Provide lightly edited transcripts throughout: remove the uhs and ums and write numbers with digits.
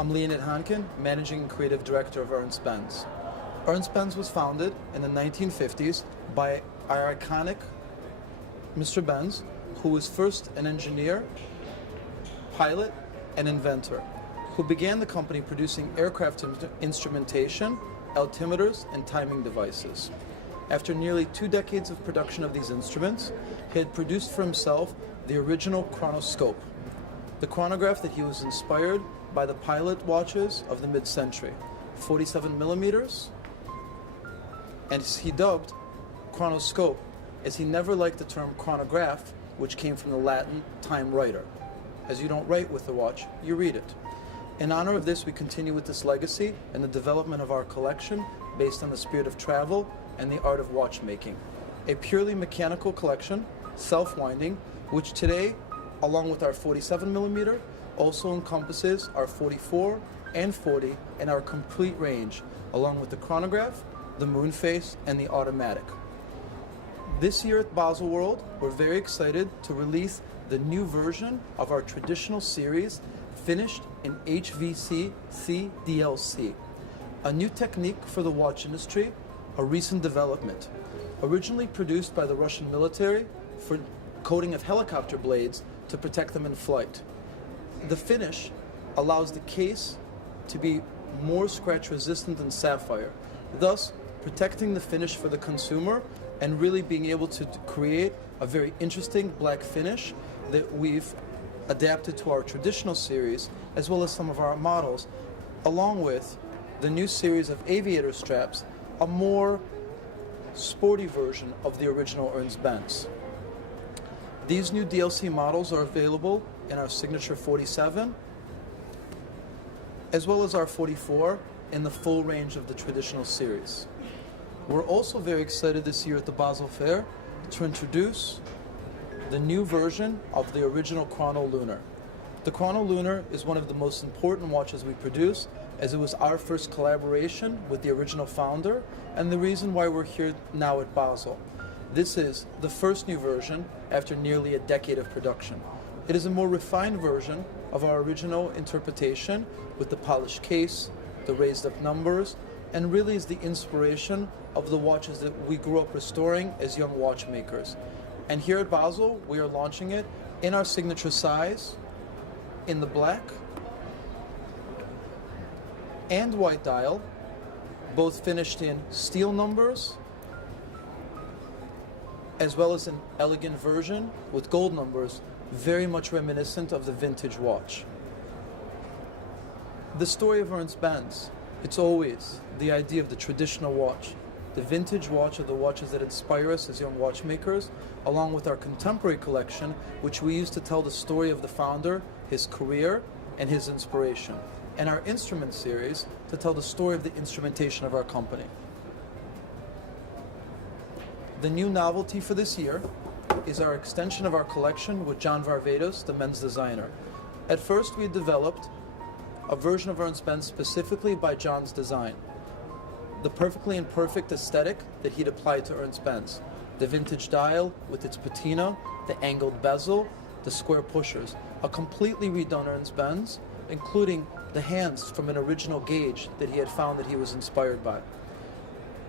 I'm Leonid Khankin, Managing and Creative Director of Ernst Benz. Ernst Benz was founded in the 1950s by our iconic Mr. Benz, who was first an engineer, pilot, and inventor, who began the company producing aircraft instrumentation, altimeters, and timing devices. After nearly 2 decades of production of these instruments, he had produced for himself the original chronoscope, the chronograph that he was inspired by the pilot watches of the mid-century, 47 millimeters, and he dubbed chronoscope as he never liked the term chronograph, which came from the Latin time writer. As you don't write with the watch, you read it. In honor of this, we continue with this legacy and the development of our collection based on the spirit of travel and the art of watchmaking. A purely mechanical collection, self-winding, which today, along with our 47 millimeter, also encompasses our 44 and 40 and our complete range, along with the chronograph, the moon face, and the automatic. This year at Baselworld, we're very excited to release the new version of our traditional series, finished in HVC CDLC, a new technique for the watch industry, a recent development. Originally produced by the Russian military for coating of helicopter blades to protect them in flight. The finish allows the case to be more scratch resistant than sapphire, thus protecting the finish for the consumer and really being able to create a very interesting black finish that we've adapted to our traditional series as well as some of our models, along with the new series of aviator straps, a more sporty version of the original Ernst Benz. These new DLC models are available in our signature 47 as well as our 44 in the full range of the traditional series. We're also very excited this year at the Basel Fair to introduce the new version of the original Chrono Lunar. The Chrono Lunar is one of the most important watches we produce, as it was our first collaboration with the original founder and the reason why we're here now at Basel. This is the first new version after nearly a decade of production. It is a more refined version of our original interpretation with the polished case, the raised up numbers, and really is the inspiration of the watches that we grew up restoring as young watchmakers. And here at Basel, we are launching it in our signature size, in the black and white dial, both finished in steel numbers, as well as an elegant version with gold numbers, very much reminiscent of the vintage watch. The story of Ernst Benz, it's always the idea of the traditional watch. The vintage watch are the watches that inspire us as young watchmakers, along with our contemporary collection, which we use to tell the story of the founder, his career, and his inspiration. And our instrument series to tell the story of the instrumentation of our company. The new novelty for this year is our extension of our collection with John Varvatos, the men's designer. At first, we developed a version of Ernst Benz specifically by John's design. The perfectly imperfect aesthetic that he'd applied to Ernst Benz. The vintage dial with its patina, the angled bezel, the square pushers. A completely redone Ernst Benz, including the hands from an original gauge that he had found that he was inspired by.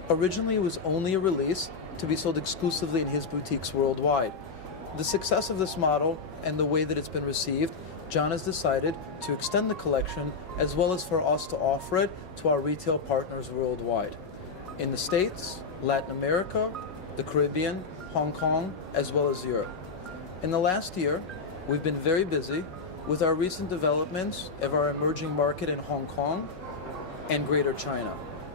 Originally, it was only a release to be sold exclusively in his boutiques worldwide. The success of this model and the way that it's been received, John has decided to extend the collection as well as for us to offer it to our retail partners worldwide. In the States, Latin America, the Caribbean, Hong Kong, as well as Europe. In the last year, we've been very busy with our recent developments of our emerging market in Hong Kong and Greater China.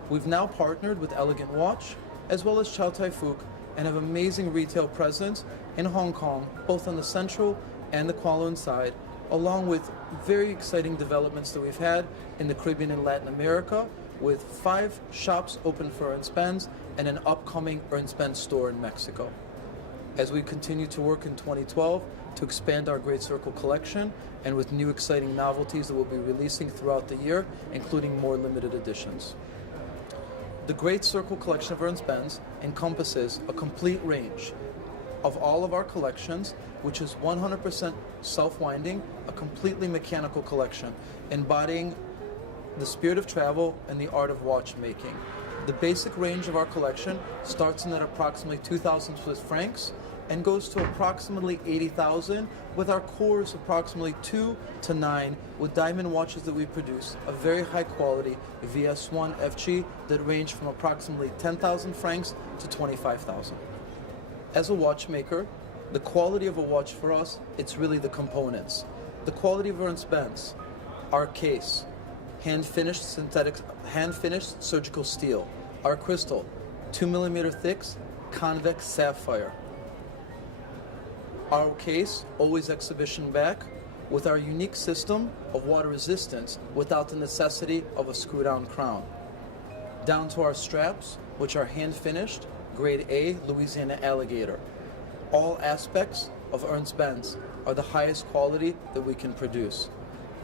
We've now partnered with Elegant Watch as well as Chow Tai Fook and have amazing retail presence in Hong Kong, both on the central and the Kowloon side, along with very exciting developments that we've had in the Caribbean and Latin America, with 5 shops open for Ernst Benz and an upcoming Ernst Benz store in Mexico. As we continue to work in 2012 to expand our Great Circle collection and with new exciting novelties that we'll be releasing throughout the year, including more limited editions. The Great Circle collection of Ernst Benz encompasses a complete range of all of our collections, which is 100% self-winding, a completely mechanical collection, embodying the spirit of travel, and the art of watchmaking. The basic range of our collection starts in at approximately 2,000 Swiss francs and goes to approximately 80,000, with our cores approximately 2 to 9, with diamond watches that we produce of very high quality VS1 FG that range from approximately 10,000 francs to 25,000. As a watchmaker, the quality of a watch for us, it's really the components. The quality of Ernst Benz, our case, hand-finished surgical steel, our crystal, 2mm thick, convex sapphire. Our case, always exhibition back, with our unique system of water resistance without the necessity of a screw-down crown. Down to our straps, which are hand-finished, grade A, Louisiana alligator. All aspects of Ernst Benz are the highest quality that we can produce.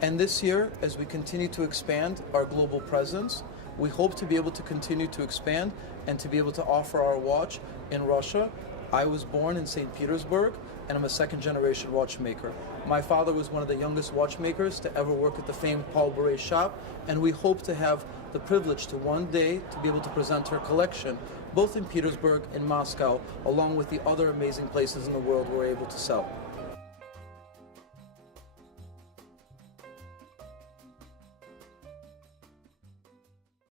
And this year, as we continue to expand our global presence, we hope to be able to continue to expand and to be able to offer our watch in Russia. I was born in St. Petersburg, and I'm a second-generation watchmaker. My father was one of the youngest watchmakers to ever work at the famed Paul Bourret's shop, and we hope to have the privilege to one day to be able to present our collection, both in Petersburg and Moscow, along with the other amazing places in the world we're able to sell.